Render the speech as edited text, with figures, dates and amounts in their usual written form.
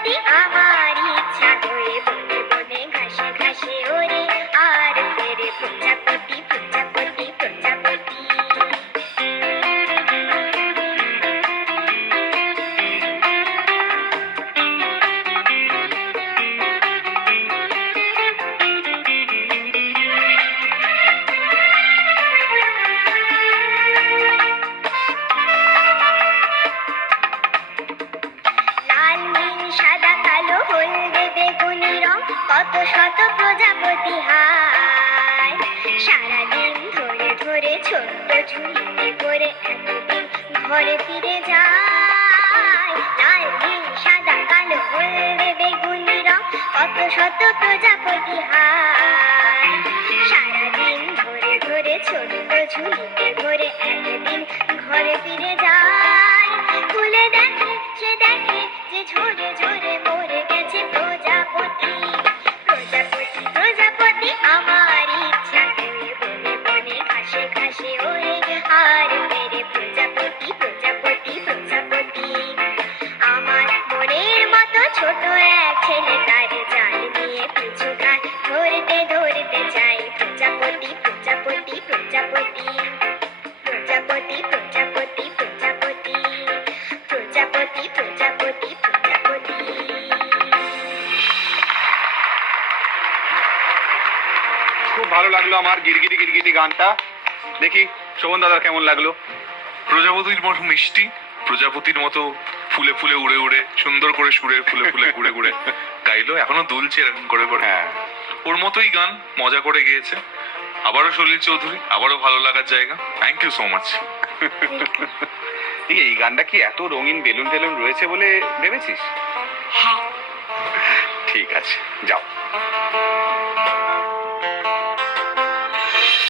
প্রজাপতি আমার ইচ্ছা হয়ে বনে বনে ঘাসে ঘাসে ওরে আর ফেরে প্রজাপতি প্রজাপতি প্রজাপতি। কত শত প্রজাপতি হায় সারাদিন ধরে ধরে ছোট্ট ঝুলিতে করে একদিন ঘরে ফিরে যায়। লাল নীল সাদা কালো হলদে বেগুনি রং কত শত প্রজাপতি হায় সারাদিন ধরে ধরে ছোট্ট ঝুলিতে করে একদিন ঘরে ফিরে যায়। খুলে দেখে সে দেখে যে ঝরে ঝরে মরে গেছে প্রজাপতি প্রজাপতি প্রজাপতি আমার ইচ্ছা হয়ে বনে বনে ঘাসে ঘাসে ওরে আর মেরে প্রজাপতি প্রজাপতি প্রজাপতি। আমার মনের মতো ছোট এক ছেলে তার জাল নিয়ে পিছু ধান ধরতে ধরতে চাই প্রজাপতি প্রজাপতি প্রজাপতি প্রজাপতি প্রজাপতি প্রজাপতি প্রজাপতি প্রজাপতি প্রজাপতি। খুব ভালো লাগলো আমার গিরগিটি গিরগিটি গানটা। দেখি শোভন দাদার কেমন লাগলো? প্রজাপতির মতো মিষ্টি, প্রজাপতির মতো ফুলে ফুলে উড়ে উড়ে সুন্দর করে সুরে ফুলে ফুলে ঘুরে ঘুরে গাইলো, এখনো দুলছে এরকম করে করে। হ্যাঁ, ওর মতোই গান মজা করে গেয়েছে। আবারও সলিল চৌধুরী, আবারও ভালো লাগার জায়গা। Thank you so much. এই গানটা কি এত রঙিন বেলুন টেলুন রয়েছে বলে ভেবেছিস? হ্যাঁ ঠিক আছে, যাও।